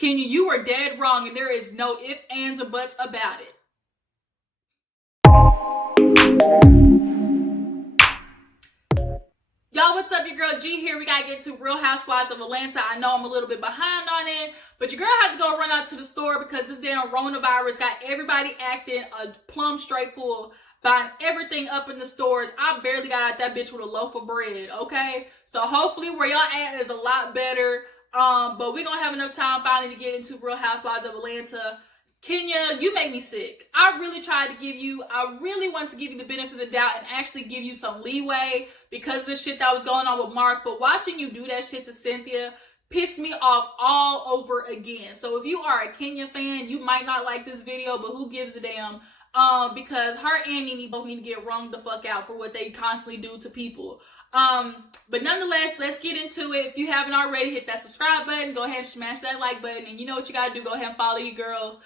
Kenya, you were dead wrong, and there is no ifs, ands, or buts about it. Y'all, what's up? Your girl G here. We gotta get to Real Housewives of Atlanta. I know I'm a little bit behind on it, but your girl had to go run out to the store because this damn coronavirus got everybody acting a plumb straight fool, buying everything up in the stores. I barely got out that bitch with a loaf of bread, okay? So hopefully where y'all at is a lot better. But we're gonna have enough time finally to get into Real Housewives of Atlanta. Kenya, you make me sick. I really want to give you the benefit of the doubt and actually give you some leeway because of the shit that was going on with Mark. But watching you do that shit to Cynthia pissed me off all over again. So if you are a Kenya fan, you might not like this video, but who gives a damn? Because her and Nene both need to get wrung the fuck out for what they constantly do to people. But nonetheless, let's get into it. If you haven't already, hit that subscribe button, go ahead and smash that like button, and you know what you gotta do, go ahead and follow your girls.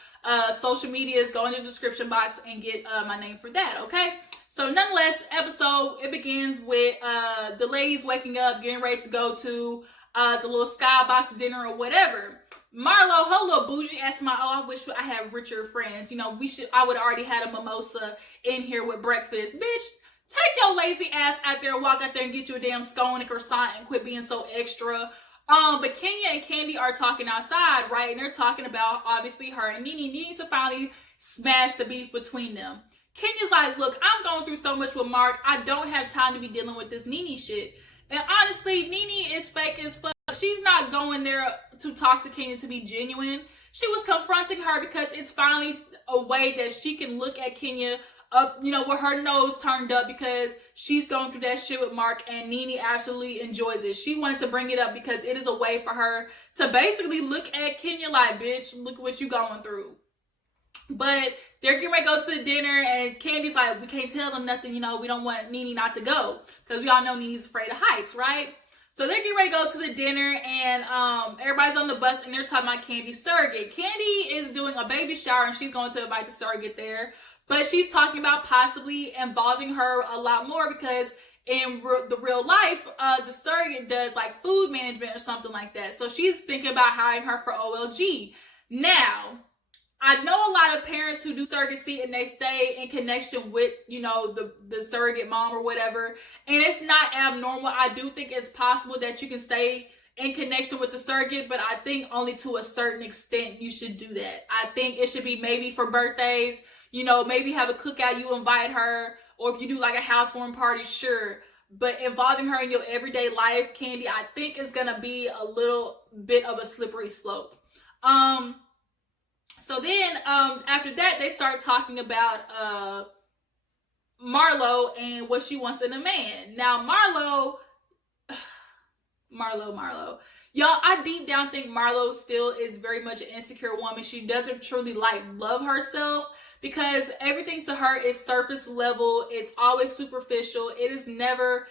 Social medias, go in the description box and get my name for that, okay? So nonetheless, episode, it begins with the ladies waking up, getting ready to go to the little skybox dinner or whatever. Marlo, her little bougie ass, I wish I had richer friends. You know, I would have already had a mimosa in here with breakfast. Bitch, take your lazy ass out there, walk out there and get you a damn scone and croissant and quit being so extra. But Kenya and Kandi are talking outside, right? And they're talking about, obviously, her and Nene needing to finally smash the beef between them. Kenya's like, look, I'm going through so much with Mark. I don't have time to be dealing with this Nene shit. And honestly, Nene is fake as fuck. She's not going there to talk to Kenya to be genuine. She was confronting her because it's finally a way that she can look at Kenya up, you know, with her nose turned up because she's going through that shit with Mark, and Nene absolutely enjoys it. She wanted to bring it up because it is a way for her to basically look at Kenya like, bitch, look what you going through. But they're getting ready to go to the dinner, and Candy's like, we can't tell them nothing, you know, we don't want Nene not to go because we all know Nene's afraid of heights, right? So they're getting ready to go to the dinner, and everybody's on the bus, and they're talking about Candy's surrogate. Candy is doing a baby shower, and she's going to invite the surrogate there. But she's talking about possibly involving her a lot more because in the real life, the surrogate does like food management or something like that. So she's thinking about hiring her for OLG. Now, I know a lot of parents who do surrogacy and they stay in connection with, you know, the surrogate mom or whatever. And it's not abnormal. I do think it's possible that you can stay in connection with the surrogate, but I think only to a certain extent you should do that. I think it should be maybe for birthdays. You know, maybe have a cookout, you invite her, or if you do like a housewarming party, sure. But involving her in your everyday life, Kandi, I think is going to be a little bit of a slippery slope. So then after that, they start talking about Marlo and what she wants in a man. Now, Marlo. Y'all, I deep down think Marlo still is very much an insecure woman. She doesn't truly love herself. Because everything to her is surface level. It's always superficial. It is never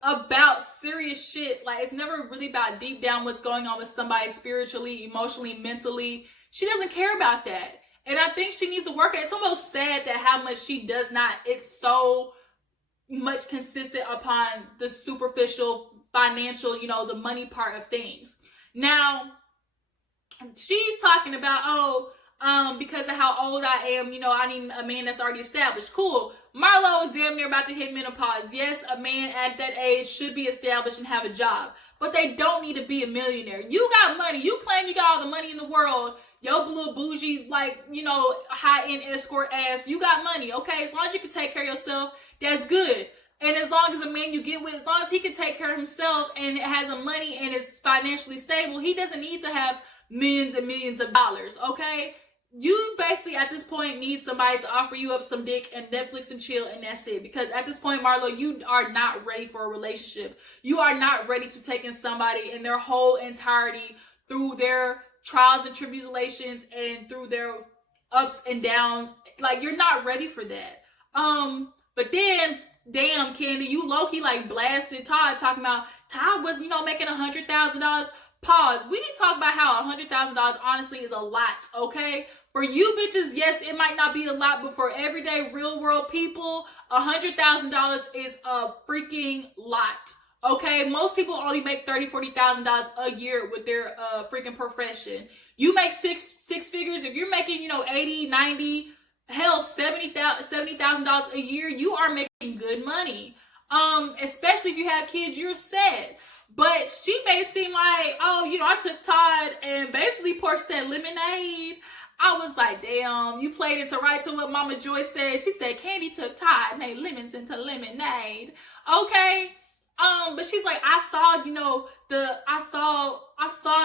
about serious shit. Like, it's never really about deep down what's going on with somebody spiritually, emotionally, mentally. She doesn't care about that. And I think she needs to work at it. It's almost sad that how much she does not. It's so much consistent upon the superficial, financial, you know, the money part of things. Now, she's talking about, because of how old I am, you know, I need a man that's already established. Cool. Marlo is damn near about to hit menopause. Yes, a man at that age should be established and have a job, but they don't need to be a millionaire. You got money. You claim you got all the money in the world. Yo, little bougie, like, you know, high-end escort ass. You got money, okay? As long as you can take care of yourself, that's good. And as long as the man you get with, as long as he can take care of himself and has some money and is financially stable, he doesn't need to have millions and millions of dollars, okay? You basically, at this point, need somebody to offer you up some dick and Netflix and chill, and that's it. Because at this point, Marlo, you are not ready for a relationship. You are not ready to take in somebody in their whole entirety through their trials and tribulations and through their ups and downs. Like, you're not ready for that. But then, damn, Kandi, you low-key, like, blasted Todd, talking about Todd was, you know, making $100,000. Pause. We didn't talk about how $100,000 honestly is a lot, okay? For you bitches, yes, it might not be a lot, but for everyday real world people, $100,000 is a freaking lot, Okay, most people only make $30,000-$40,000 a year with their freaking profession. You make six figures. If you're making, 80, 90, hell, $70,000 a year, you are making good money. Especially if you have kids, you're set. But she made it seem like, oh, I took Todd and basically Porsha said lemonade. I was like, damn, you played it right to what Mama Joy said. She said Candy took Todd and made lemons into lemonade. Okay. But she's like, I saw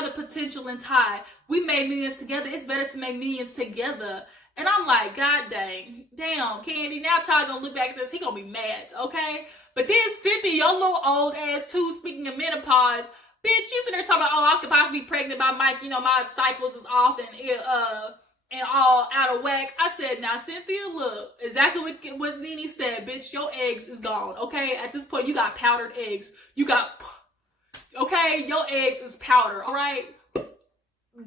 the potential in Ty. We made millions together. It's better to make millions together. And I'm like, God damn, Candy. Now Ty gonna look back at this. He gonna be mad, okay? But then Cynthia, your little old ass too. Speaking of menopause, bitch, you sitting there talking about, oh, I could possibly be pregnant by Mike. My cycles is off and all out of whack. I said, now Cynthia, look, exactly what Nene said, bitch, your eggs is gone, okay? At this point, you got powdered eggs. Okay, your eggs is powder, all right?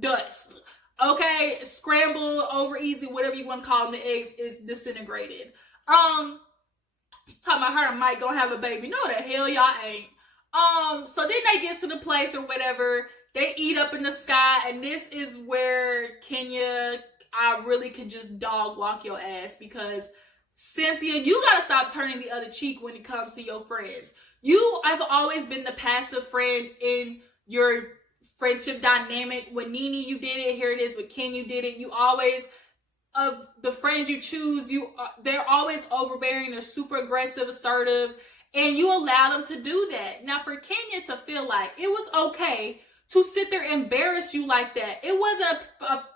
Dust, okay? Scrambled, over easy, whatever you want to call them, the eggs is disintegrated. Talking about her and Mike gonna have a baby. No, the hell y'all ain't. So then they get to the place or whatever. They eat up in the sky, and this is where Kenya, I really could just dog walk your ass, because Cynthia, you gotta stop turning the other cheek when it comes to your friends. You have always been the passive friend in your friendship dynamic. With Nene, you did it. Here it is with Kenya, you did it. You always, of the friends you choose, they're always overbearing. They're super aggressive, assertive, and you allow them to do that. Now, for Kenya to feel like it was okay to sit there and embarrass you like that. It wasn't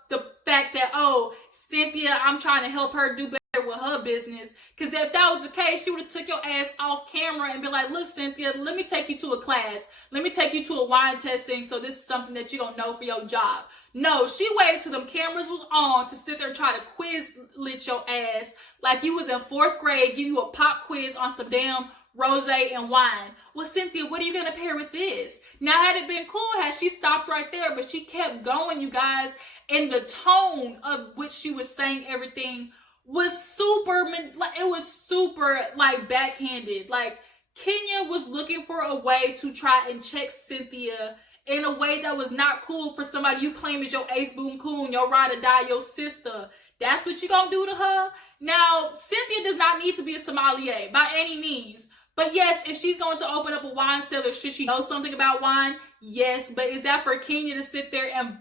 the fact that, oh, Cynthia, I'm trying to help her do better with her business. Because if that was the case, she would have took your ass off camera and been like, look, Cynthia, let me take you to a class. Let me take you to a wine testing, so this is something that you're going to know for your job. No, she waited till them cameras was on to sit there and try to quiz-lit your ass like you was in 4th grade, give you a pop quiz on some damn rosé and wine. Well, Cynthia, what are you going to pair with this? Now, had it been cool, had she stopped right there, but she kept going, you guys, and the tone of which she was saying everything was super backhanded. Like, Kenya was looking for a way to try and check Cynthia in a way that was not cool for somebody you claim is your ace boom coon, your ride or die, your sister. That's what you gonna do to her? Now, Cynthia does not need to be a sommelier by any means. But yes, if she's going to open up a wine cellar, should she know something about wine? Yes, but is that for Kenya to sit there and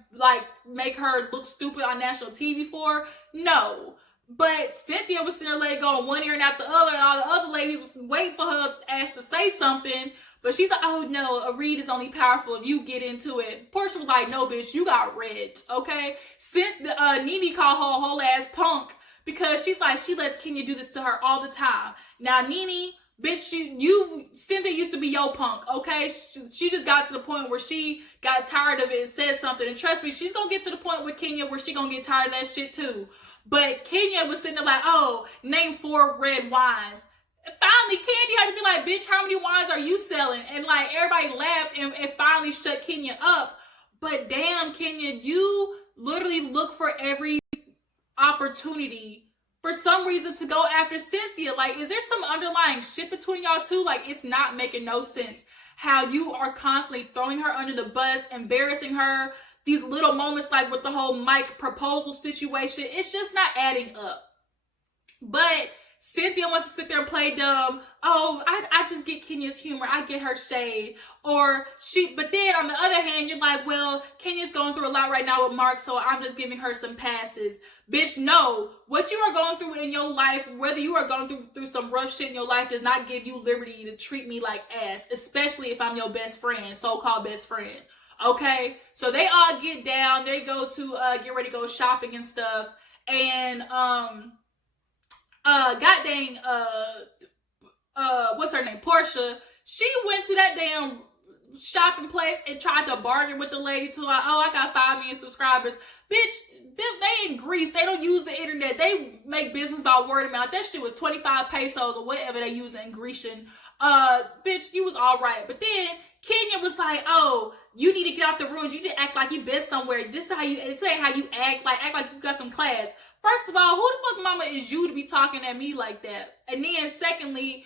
make her look stupid on national TV for? No. But Cynthia was sitting there letting go one ear and out the other, and all the other ladies was waiting for her ass to say something. But she's like, oh no, a read is only powerful if you get into it. Porsha was like, no bitch, you got read, okay? Nene called her a whole ass punk because she's like, she lets Kenya do this to her all the time. Now Nene, bitch, Cynthia used to be your punk, okay? She just got to the point where she got tired of it and said something. And trust me, she's gonna get to the point with Kenya where she gonna get tired of that shit too. But Kenya was sitting there like, oh, name 4 red wines. And finally, Candy had to be like, bitch, how many wines are you selling? And everybody laughed and finally shut Kenya up. But damn, Kenya, you literally look for every opportunity for some reason to go after Cynthia. Is there some underlying shit between y'all two? It's not making no sense how you are constantly throwing her under the bus, embarrassing her. These little moments with the whole Mike proposal situation, it's just not adding up. But Cynthia wants to sit there and play dumb. Oh, I just get Kenya's humor. I get her shade. But then on the other hand, you're like, well, Kenya's going through a lot right now with Mark, so I'm just giving her some passes. Bitch, no. What you are going through in your life, whether you are going through some rough shit in your life, does not give you liberty to treat me like ass, especially if I'm your best friend, so-called best friend. Okay? So they all get down. They go to get ready to go shopping and stuff. And what's her name? Porsha. She went to that damn shopping place and tried to bargain with the lady to I got 5 million subscribers. Bitch, they in Greece. They don't use the internet. They make business by word of mouth. That shit was 25 pesos or whatever they use in Grecian. Bitch, you was all right. But then Kenya was like, oh, you need to get off the ruins. You need to act like you been somewhere. This is how you act like you got some class. First of all, who the fuck mama is you to be talking at me like that? And then secondly,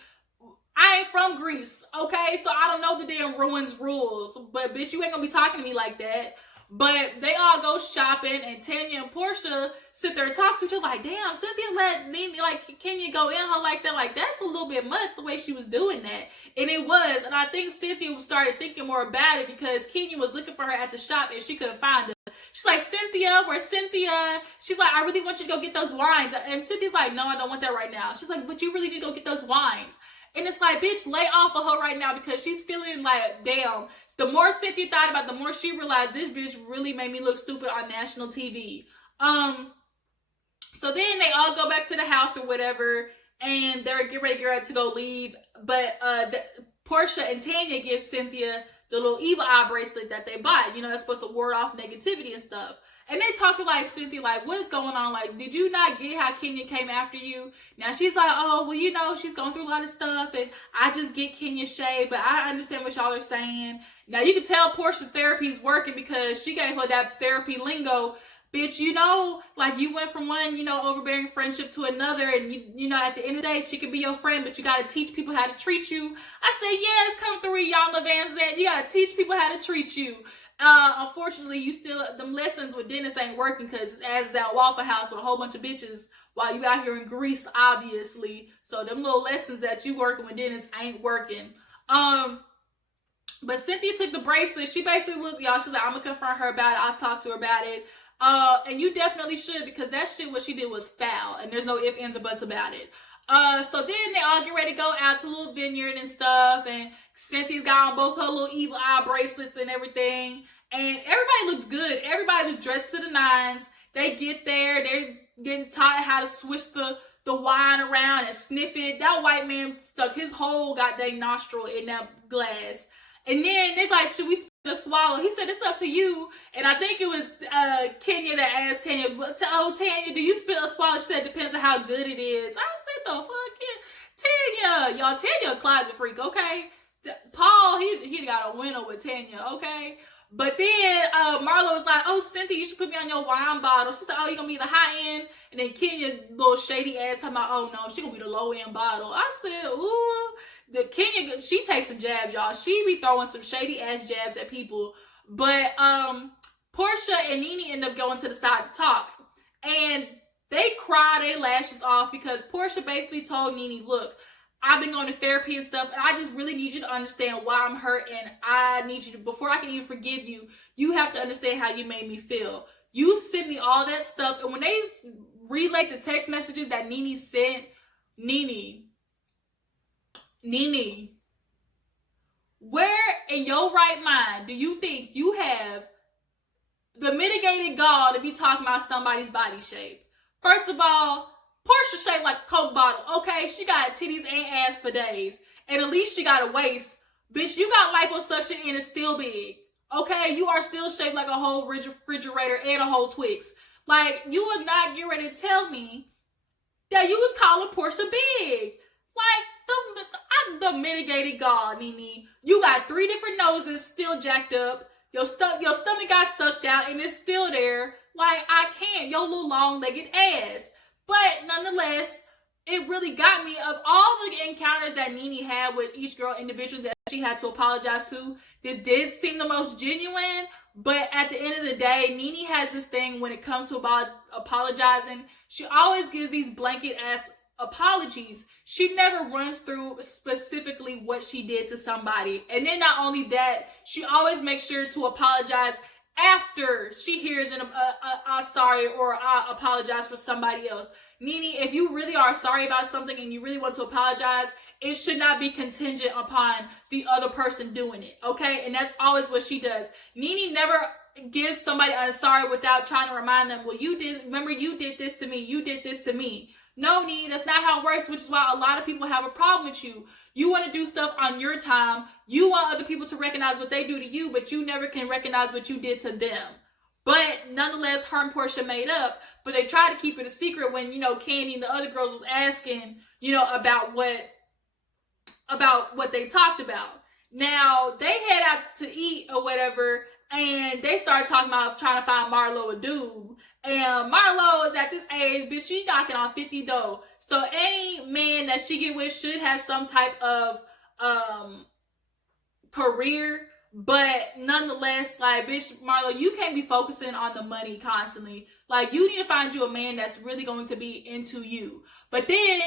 I ain't from Greece, okay? So I don't know the damn ruins rules. But bitch, you ain't gonna be talking to me like that. But they all go shopping, and Tanya and Porsha sit there and talk to each other like, damn, Cynthia let Nene, like, Kenya go in her like that. Like, that's a little bit much the way she was doing that. And it was. And I think Cynthia started thinking more about it because Kenya was looking for her at the shop and she couldn't find her. She's like, Cynthia, where's Cynthia? She's like, I really want you to go get those wines. And Cynthia's like, no, I don't want that right now. She's like, but you really need to go get those wines. And it's like, bitch, lay off of her right now because she's feeling like, damn. The more Cynthia thought about it, the more she realized this bitch really made me look stupid on national TV. So then they all go back to the house or whatever, and they're getting ready to go leave. But Porsha and Tanya give Cynthia the little evil eye bracelet that they bought. You know, that's supposed to ward off negativity and stuff. And they talk to like Cynthia, like, what's going on? Like, did you not get how Kenya came after you? Now she's like, oh, well, you know, she's going through a lot of stuff, and I just get Kenya's shade, but I understand what y'all are saying. Now you can tell Portia's therapy is working because she gave her that therapy lingo. Bitch, you know, like you went from one, you know, overbearing friendship to another, and you know, at the end of the day, she could be your friend, but you gotta teach people how to treat you. I say, yes, come through, y'all, Van Zandt. You gotta teach people how to treat you. Unfortunately, you still, them lessons with Dennis ain't working because as at Waffle House with a whole bunch of bitches while you out here in Greece, obviously. So them little lessons that you working with Dennis ain't working. But Cynthia took the bracelet. She basically looked, y'all, she's like, I'm gonna confront her about it. I'll talk to her about it. And you definitely should because that shit, what she did was foul. And there's no ifs, ands, or buts about it. So then they all get ready to go out to a little vineyard and stuff. And Cynthia's got on both her little evil eye bracelets and everything. And everybody looked good. Everybody was dressed to the nines. They get there. They're getting taught how to switch the wine around and sniff it. That white man stuck his whole goddamn nostril in that glass. And then they're like, should we spit a swallow? He said, it's up to you. And I think it was Kenya that asked Tanya, oh, Tanya, do you spit a swallow? She said, depends on how good it is. I said, the fuck, Tanya. Y'all, Tanya a closet freak, okay? Paul, he got a winner with Tanya, okay? But then Marlo was like, oh, Cynthia, you should put me on your wine bottle. She said, oh, you gonna be the high end? And then Kenya, little shady ass, talking about, oh, no, she gonna be the low end bottle. I said, ooh. The Kenya, she takes some jabs, y'all. She be throwing some shady ass jabs at people. But Porsha and Nene end up going to the side to talk. And they cry their lashes off because Porsha basically told Nene, look, I've been going to therapy and stuff, and I just really need you to understand why I'm hurt, and I need you to, before I can even forgive you, you have to understand how you made me feel. You sent me all that stuff, and when they relayed the text messages that Nene sent, Nene, where in your right mind do you think you have the mitigated gall to be talking about somebody's body shape? First of all, Porsha shaped like a Coke bottle. Okay, she got titties and ass for days. And at least she got a waist. Bitch, you got liposuction and it's still big. Okay, you are still shaped like a whole refrigerator and a whole Twix. Like, you would not get ready to tell me that you was calling Porsha big. Like, the mitigated gall, Nene. You got 3 different noses still jacked up. Your stomach got sucked out and it's still there. Like, I can't. Your little long-legged ass. But nonetheless, it really got me. Of all the encounters that Nene had with each girl individually that she had to apologize to, this did seem the most genuine. But at the end of the day, Nene has this thing when it comes to about apologizing. She always gives these blanket-ass apologies. She never runs through specifically what she did to somebody. And then not only that, she always makes sure to apologize after she hears an sorry or I apologize for somebody else. Nene, if you really are sorry about something and you really want to apologize, it should not be contingent upon the other person doing it, okay? And that's always what she does. Nene never gives somebody a sorry without trying to remind them, well, remember you did this to me, you did this to me. No, Nene, that's not how it works, which is why a lot of people have a problem with you. You want to do stuff on your time. You want other people to recognize what they do to you, but you never can recognize what you did to them. But nonetheless, her and Porsha made up, but they tried to keep it a secret when, you know, Candy and the other girls was asking, you know, about what they talked about. Now, they head out to eat or whatever, and they started talking about trying to find Marlo a dude. And Marlo is at this age, bitch, she knocking on 50 though. So any man that she get with should have some type of career. But nonetheless, like, bitch, Marlo, you can't be focusing on the money constantly. Like, you need to find you a man that's really going to be into you. But then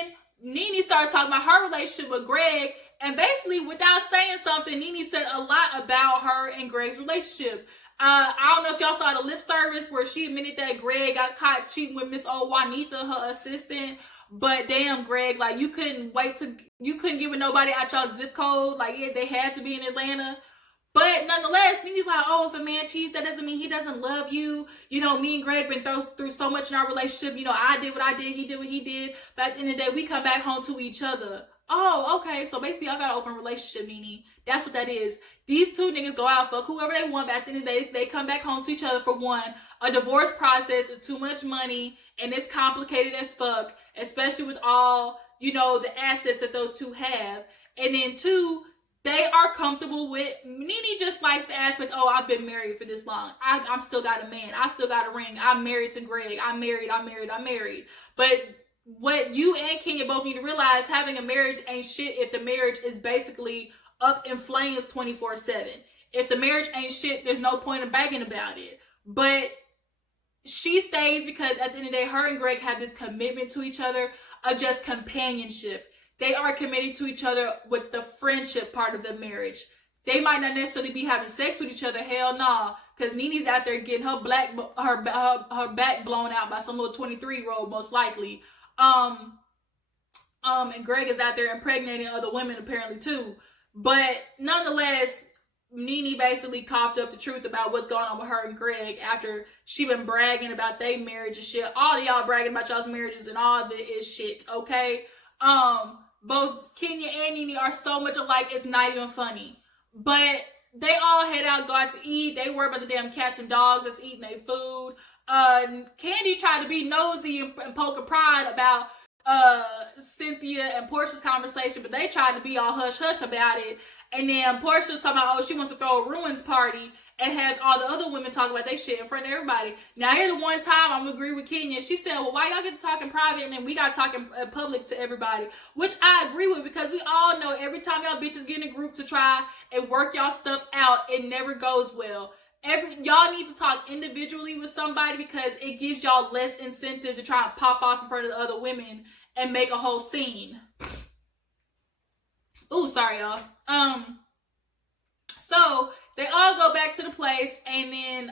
Nene started talking about her relationship with Greg, and basically, without saying something, Nene said a lot about her and Greg's relationship. I don't know if y'all saw the lip service where she admitted that Greg got caught cheating with Miss Old Juanita, her assistant. But damn, Greg, like, you couldn't get with nobody at y'all zip code. Like, yeah, they had to be in Atlanta. But nonetheless, Nene's like, oh, if a man cheats, that doesn't mean he doesn't love you. You know, me and Greg been through so much in our relationship. You know, I did what I did, he did what he did. But at the end of the day, we come back home to each other. Oh, okay. So basically, I got an open relationship, Nene. That's what that is. These two niggas go out, fuck whoever they want, but at the end of the day, they come back home to each other. For one, a divorce process is too much money, and it's complicated as fuck, especially with all, you know, the assets that those two have. And then two, they are comfortable with, Nene just likes the aspect, oh, I've been married for this long. I'm still got a man. I still got a ring. I'm married to Greg. I'm married. But what you and Kenya both need to realize, having a marriage ain't shit if the marriage is basically up in flames 24/7. If the marriage ain't shit, there's no point in bragging about it. But she stays because at the end of the day, her and Greg have this commitment to each other of just companionship. They are committed to each other with the friendship part of the marriage. They might not necessarily be having sex with each other. Hell nah. Because Nene's out there getting her back blown out by some little 23-year-old, most likely. And Greg is out there impregnating other women apparently too. But nonetheless, Nene basically coughed up the truth about what's going on with her and Greg after she been bragging about their marriage and shit. All of y'all bragging about y'all's marriages and all of it is shit, okay? Both Kenya and Nene are so much alike, it's not even funny. But they all head out, go out to eat. They worry about the damn cats and dogs that's eating their food. Candy tried to be nosy and poke a pride about Cynthia and Porsha's conversation, but they tried to be all hush-hush about it. And then Porsha was talking about, oh, she wants to throw a ruins party and have all the other women talk about their shit in front of everybody. Now, here's the one time I'm gonna agree with Kenya. She said, well, why y'all get to talk in private and then we got to talk in public to everybody? Which I agree with, because we all know every time y'all bitches get in a group to try and work y'all stuff out, it never goes well. Y'all need to talk individually with somebody because it gives y'all less incentive to try and pop off in front of the other women and make a whole scene. Ooh, sorry, y'all. So they all go back to the place, and then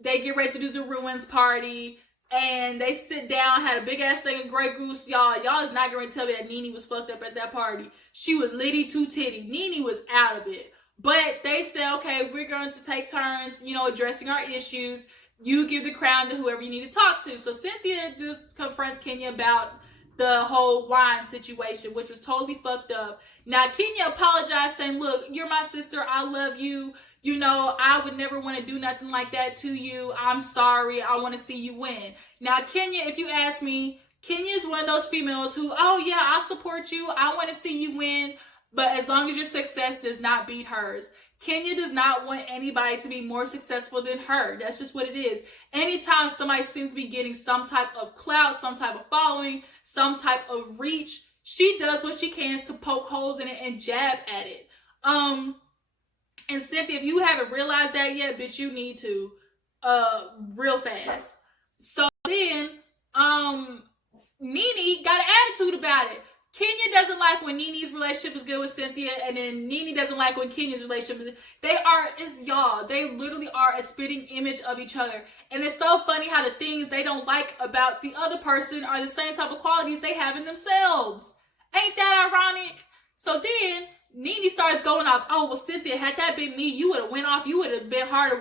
they get ready to do the ruins party, and they sit down, had a big ass thing of Grey Goose. Y'all is not gonna tell me that Nene was fucked up at that party. She was litty too titty. Nene was out of it. But they said, okay, we're going to take turns, you know, addressing our issues. You give the crown to whoever you need to talk to. So Cynthia just confronts Kenya about the whole wine situation, which was totally fucked up. Now, Kenya apologized, saying, look, you're my sister. I love you. You know, I would never want to do nothing like that to you. I'm sorry. I want to see you win. Now, Kenya, if you ask me, Kenya is one of those females who, oh, yeah, I support you. I want to see you win. But as long as your success does not beat hers. Kenya does not want anybody to be more successful than her. That's just what it is. Anytime somebody seems to be getting some type of clout, some type of following, some type of reach, she does what she can to poke holes in it and jab at it. And Cynthia, if you haven't realized that yet, bitch, you need to real fast. So then Nene got an attitude about it. Kenya doesn't like when Nene's relationship is good with Cynthia, and then Nene doesn't like when Kenya's relationship is. They literally are a spitting image of each other. And it's so funny how the things they don't like about the other person are the same type of qualities they have in themselves. Ain't that ironic? So then Nene starts going off, oh, well, Cynthia, had that been me, you would have went off, you would have been way harder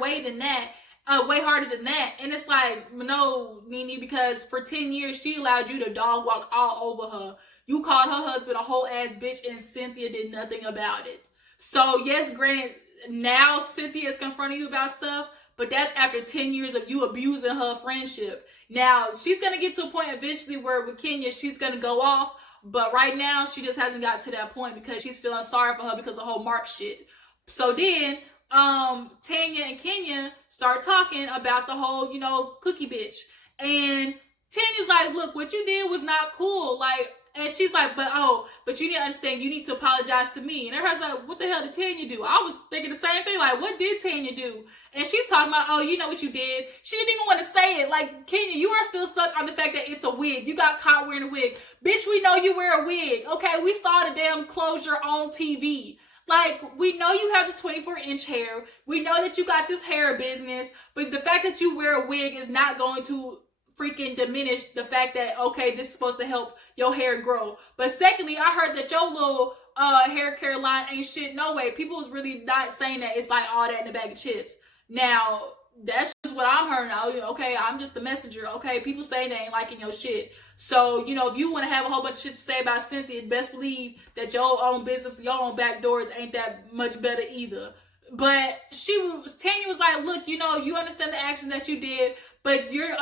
than that. And it's like, no, Nene, because for 10 years, she allowed you to dog walk all over her. You called her husband a whole ass bitch, and Cynthia did nothing about it. So yes, granted, now Cynthia is confronting you about stuff, but that's after 10 years of you abusing her friendship. Now, she's going to get to a point eventually where with Kenya, she's going to go off, but right now, she just hasn't got to that point because she's feeling sorry for her because of the whole Mark shit. So then, Tanya and Kenya start talking about the whole, you know, cookie bitch. And Tanya's like, look, what you did was not cool. Like, And she's like, but you need to understand, you need to apologize to me. And everybody's like, what the hell did Tanya do? I was thinking the same thing, like, what did Tanya do? And she's talking about, oh, you know what you did. She didn't even want to say it. Like, Kenya, you are still stuck on the fact that it's a wig. You got caught wearing a wig. Bitch, we know you wear a wig. Okay, we saw the damn closure on TV. Like, we know you have the 24-inch hair. We know that you got this hair business. But the fact that you wear a wig is not going to freaking diminish the fact that, okay, this is supposed to help your hair grow. But secondly, I heard that your little hair care line ain't shit. No way. People was really not saying that it's like all that in a bag of chips. Now, that's just what I'm hearing now. Okay, I'm just the messenger. Okay, people saying they ain't liking your shit. So, you know, if you want to have a whole bunch of shit to say about Cynthia, best believe that your own business, your own back doors ain't that much better either. But Tanya was like, look, you know, you understand the actions that you did, but you're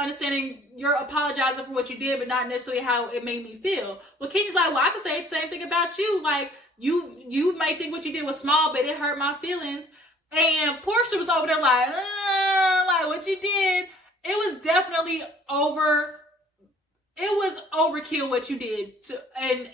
apologizing for what you did, but not necessarily how it made me feel. Well, Kenya's like, well, I can say the same thing about you. Like, you may think what you did was small, but it hurt my feelings. And Porsha was over there like what you did, it was definitely overkill what you did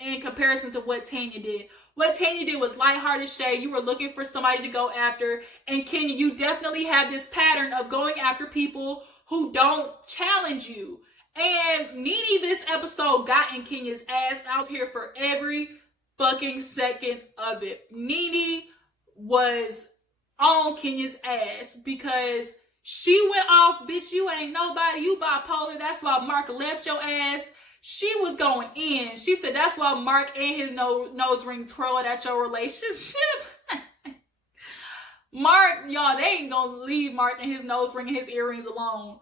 in comparison to what Tanya did. What Tanya did was lighthearted shade. You were looking for somebody to go after. And Kenya, you definitely have this pattern of going after people who don't challenge you. And Nene this episode got in Kenya's ass. I was here for every fucking second of it. Nene was on Kenya's ass because she went off, bitch, you ain't nobody, you bipolar, that's why Mark left your ass. She was going in. She said that's why Mark and his nose ring twirled at your relationship. Mark, y'all, they ain't gonna leave Mark and his nose ring and his earrings alone.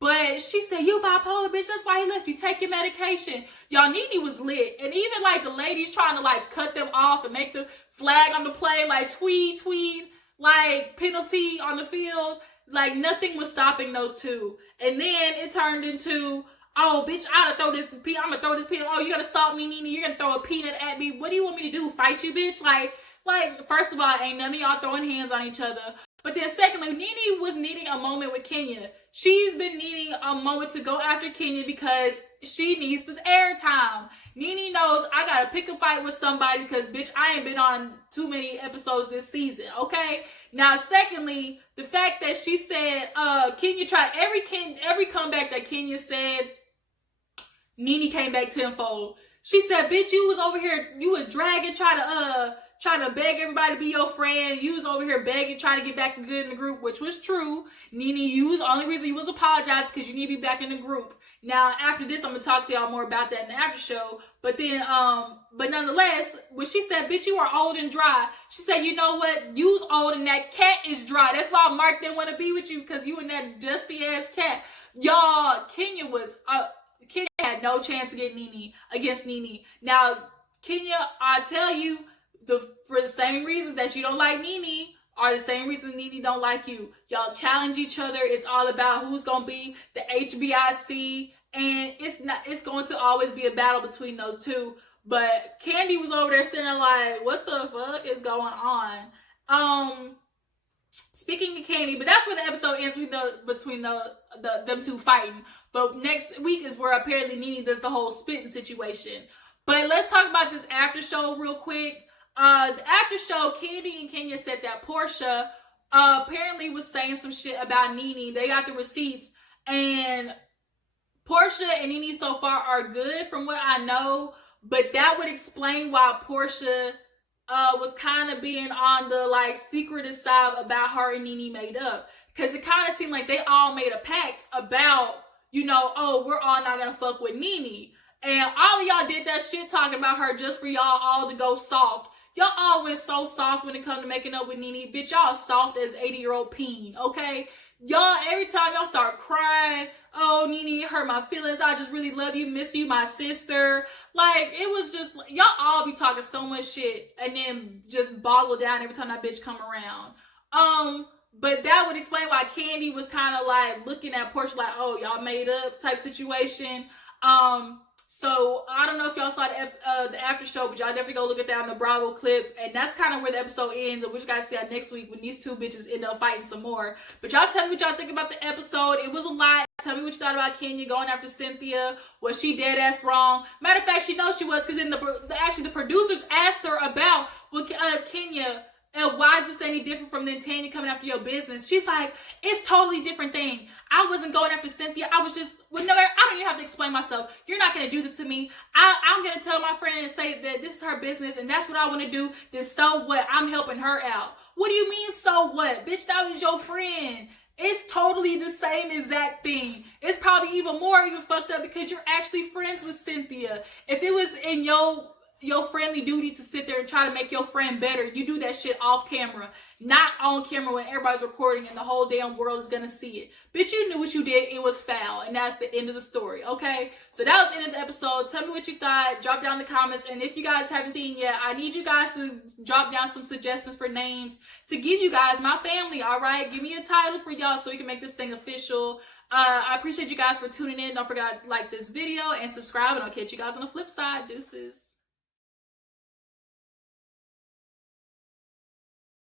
But she said, you bipolar, bitch, that's why he left you. Take your medication. Y'all, Nene was lit. And even like the ladies trying to like cut them off and make the flag on the play, like tweet, like penalty on the field. Like nothing was stopping those two. And then it turned into, oh, bitch, I'm gonna throw this peanut. Oh, you gonna assault me, Nene? You're gonna throw a peanut at me? What do you want me to do? Fight you, bitch? Like, first of all, ain't none of y'all throwing hands on each other. But then secondly, Nene was needing a moment with Kenya. She's been needing a moment to go after Kenya because she needs the airtime. Nene knows I gotta pick a fight with somebody because, bitch, I ain't been on too many episodes this season, okay? Now, secondly, the fact that she said Kenya tried every comeback that Kenya said, Nene came back tenfold. She said, bitch, you was over here, you was dragging, trying to beg everybody to be your friend. You was over here begging, trying to get back good in the group, which was true. Nene, the only reason you was apologizing because you need to be back in the group. Now, after this, I'm going to talk to y'all more about that in the after show. But then, but nonetheless, when she said, bitch, you are old and dry, she said, you know what? You's old and that cat is dry. That's why Mark didn't want to be with you because you and that dusty-ass cat. Y'all, Kenya had no chance against Nene. Now, Kenya, I tell you, for the same reasons that you don't like Nene are the same reasons Nene don't like you. Y'all challenge each other. It's all about who's gonna be the HBIC, and it's going to always be a battle between those two. But Candy was over there sitting there like, what the fuck is going on? Speaking of Candy, but that's where the episode ends between them two fighting. But next week is where apparently Nene does the whole spitting situation. But let's talk about this after show real quick. The after show, Candy and Kenya said that Porsha apparently was saying some shit about Nene. They got the receipts, and Porsha and Nene so far are good from what I know, but that would explain why Porsha was kind of being on the like secretive side about her and Nene made up, because it kind of seemed like they all made a pact about, you know, oh, we're all not gonna fuck with Nene, and all of y'all did that shit talking about her just for y'all all to go soft. Y'all all went so soft when it come to making up with Nene. Bitch, y'all soft as 80-year-old peen, okay? Y'all, every time y'all start crying, oh, Nene, hurt my feelings. I just really love you, miss you, my sister. Like, it was just, y'all all be talking so much shit and then just boggle down every time that bitch come around. But that would explain why Candy was kind of like looking at Porsha like, oh, y'all made up type situation. So, I don't know if y'all saw the after show, but y'all definitely go look at that on the Bravo clip. And that's kind of where the episode ends, and we're going to see y'all next week when these two bitches end up fighting some more. But y'all tell me what y'all think about the episode. It was a lot. Tell me what you thought about Kenya going after Cynthia. Was she dead ass wrong? Matter of fact, she knows she was, because then the producers asked her about Kenya. And why is this any different from then Tanya coming after your business? She's like, it's totally different thing. I wasn't going after Cynthia. I was just, well, no, I don't even have to explain myself. You're not going to do this to me. I'm going to tell my friend and say that this is her business and that's what I want to do. Then so what? I'm helping her out. What do you mean so what? Bitch, that was your friend. It's totally the same exact thing. It's probably even fucked up because you're actually friends with Cynthia. If it was in your friendly duty to sit there and try to make your friend better, you do that shit off camera, not on camera when everybody's recording and the whole damn world is gonna see it. Bitch, you knew what you did. It was foul, and that's the end of the story, okay? So that was the end of the episode. Tell me what you thought. Drop down in the comments, and if you guys haven't seen yet, I need you guys to drop down some suggestions for names to give you guys, my family, all right? Give me a title for y'all so we can make this thing official. I appreciate you guys for tuning in. Don't forget to like this video and subscribe, and I'll catch you guys on the flip side. Deuces.